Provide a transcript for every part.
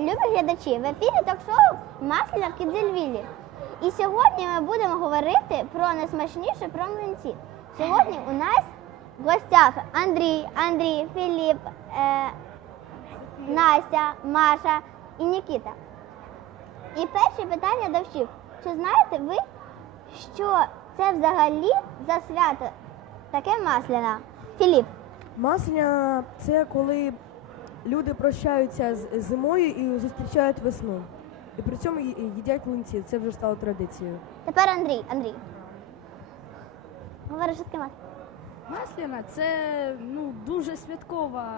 любі глядачі! В ефірі ток-шоу Масля в Кідзельвілі. І сьогодні ми будемо говорити про найсмачніше про млинці. Сьогодні у нас в гостях Андрій, Андрій, Філіп, е, Настя, Маша і Нікіта. І перше питання до всіх. Чи знаєте ви, що це взагалі за свято таке масляна? Філіп. Масляна це коли люди прощаються з зимою і зустрічають весну. І при цьому їдять млинці. Це вже стало традицією. Тепер Андрій. Андрій. Говори, що таке масляна. Масляна це ну, дуже святкова,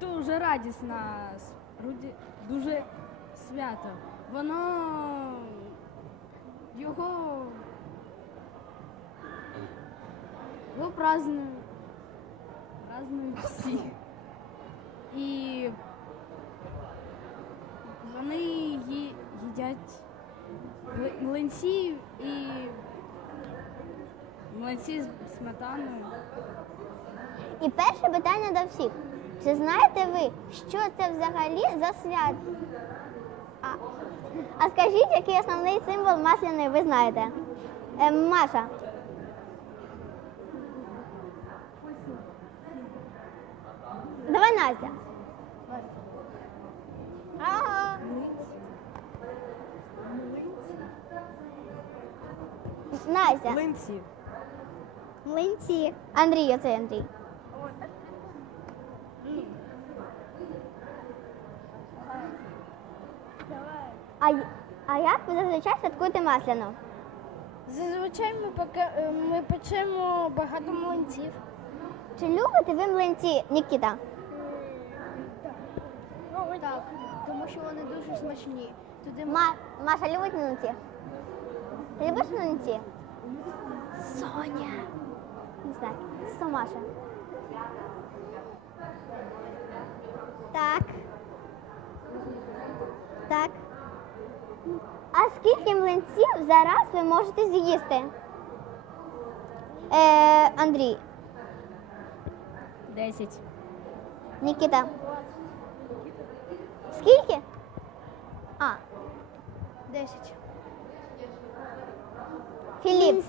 дуже радісна, руді- дуже свято. Воно його, його празднують, празднують всі. І вони їдять млинці і Млинці з сметаною. І перше питання до всіх. Чи знаєте ви, що це взагалі за свято? А, а скажіть, який основний символ масляної ви знаєте? Е, Маша. Настя. Настя. Млинці. Млинці. Андрій, оцей Андрій. А, а як ви зазвичай святкуєте масляну? Зазвичай ми, поки, е, ми печемо багато млинців. Чи любите ви млинці, Нікіта? Так, тому що вони дуже смачні. Туди Ма, Маша любить млинці? Ти любиш млинці? Соня. Не знаю, це Так. Так. А скільки млинців зараз ви можете з'їсти? Е, Андрій, Десять. Нікіта. Скільки? А, 10. Філіп.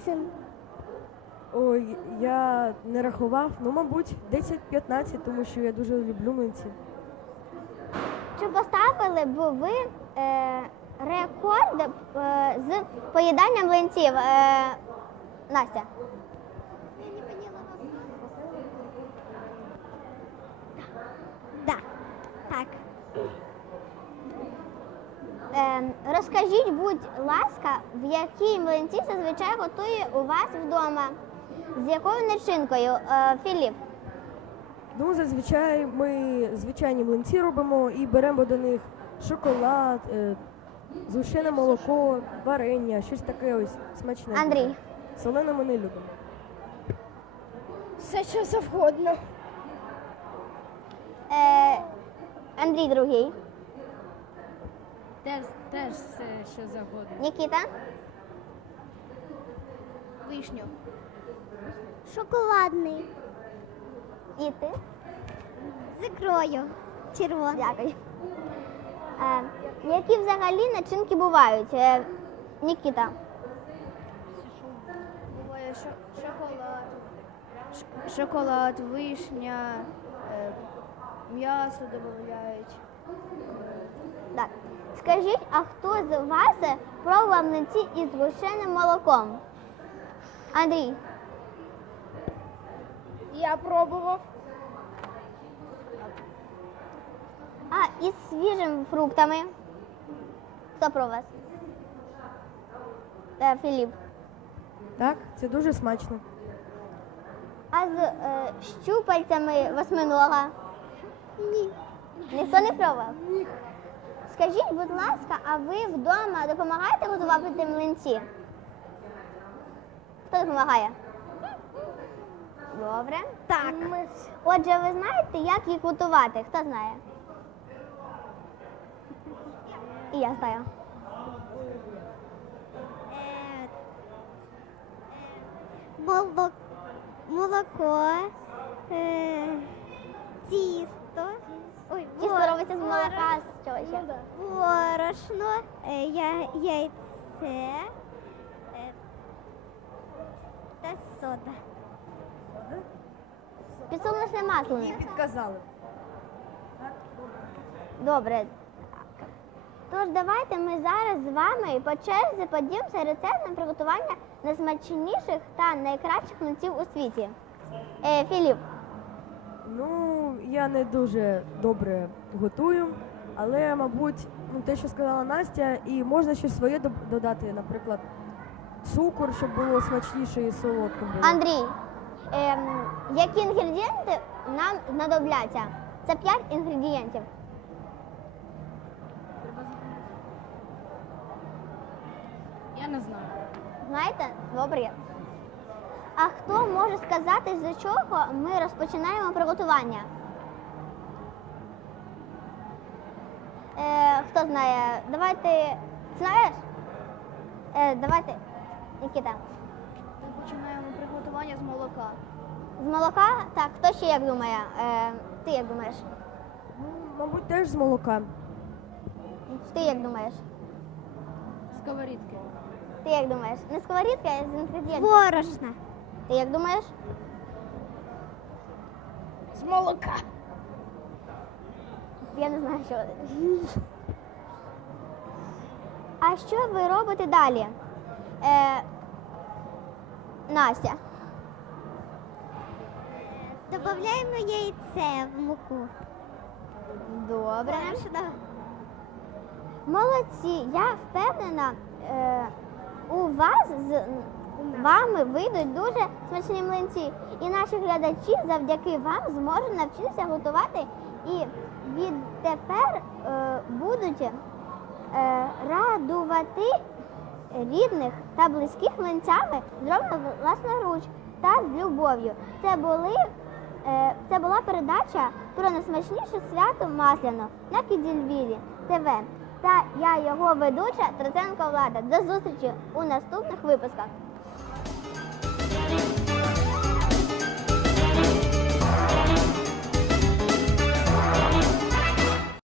Ой, я не рахував, ну, мабуть, 10-15, тому що я дуже люблю млинці. Чи поставили б ви е, рекорд е, з поїданням млинців? Е, Настя. Да. Так. Е, розкажіть, будь ласка, в якій млинці зазвичай готує у вас вдома? З якою начинкою? Е, Філіп. Ну, зазвичай ми звичайні млинці робимо і беремо до них шоколад, е, згущене молоко, варення, щось таке ось смачне. Андрій. Солене ми не любимо. Все, що завгодно. Е, Андрій другий. Теж, теж все, що завгодно. Нікіта. Вишню. Шоколадний. І ти? З ікрою. Червоно. Дякую. Е, які взагалі начинки бувають? Е, Нікіта. Буває шо- шоколад. Ш- Шоколад, вишня, е, м'ясо додають. Так. Скажіть, а хто з вас пробував млинці із згущеним молоком? Андрій. Я пробував. А із свіжими фруктами? Хто про вас? Е, Філіп. Так, це дуже смачно. А з е, щупальцями восьминога? Ні. Ніхто не пробував? Ні. Скажіть, будь ласка, а ви вдома допомагаєте готувати млинці? Хто допомагає? Добре. Так. Отже, ви знаєте, як їх готувати? Хто знає? І я знаю. Молоко, молоко тісто. Тісто робиться з молока, з чого ще? Борошно, е, я- яйце е, та сода. Підсолнечне масло. І підказали. Добре. Тож давайте ми зараз з вами по черзі поділимося рецептом приготування найсмачніших та найкращих млинців у світі. Е, Філіп, Ну, я не дуже добре готую, але, мабуть, ну, те, що сказала Настя, і можна щось своє додати, наприклад, цукор, щоб було смачніше і солодким було. Андрій, ем, які інгредієнти нам знадобляться? Це 5 інгредієнтів. Я не знаю. Знаєте? Добре. А хто може сказати, з чого ми розпочинаємо приготування? Е, хто знає? Давайте. Знаєш? Е, давайте. Нікіта. Ми починаємо приготування з молока. З молока? Так, хто ще як думає? Е, ти як думаєш? Ну, мабуть, теж з молока. Ти як думаєш? Сковорідки. Ти як думаєш? Не сковорідка, а з інгредієнтів. Борошна. Ти як думаєш? З молока. Я не знаю, що. А що ви робите далі? Е, Настя. Додаємо яйце в муку. Добре. Молодці. Я впевнена, е, у вас з вами вийдуть дуже смачні млинці. І наші глядачі завдяки вам зможуть навчитися готувати і відтепер е, будуть е, радувати рідних та близьких млинцями, зроблено власноруч та з любов'ю. Це були Е, Це була передача про найсмачніше свято Масляно на Кідільвілі ТВ. Та я його ведуча Троценко Влада. До зустрічі у наступних випусках.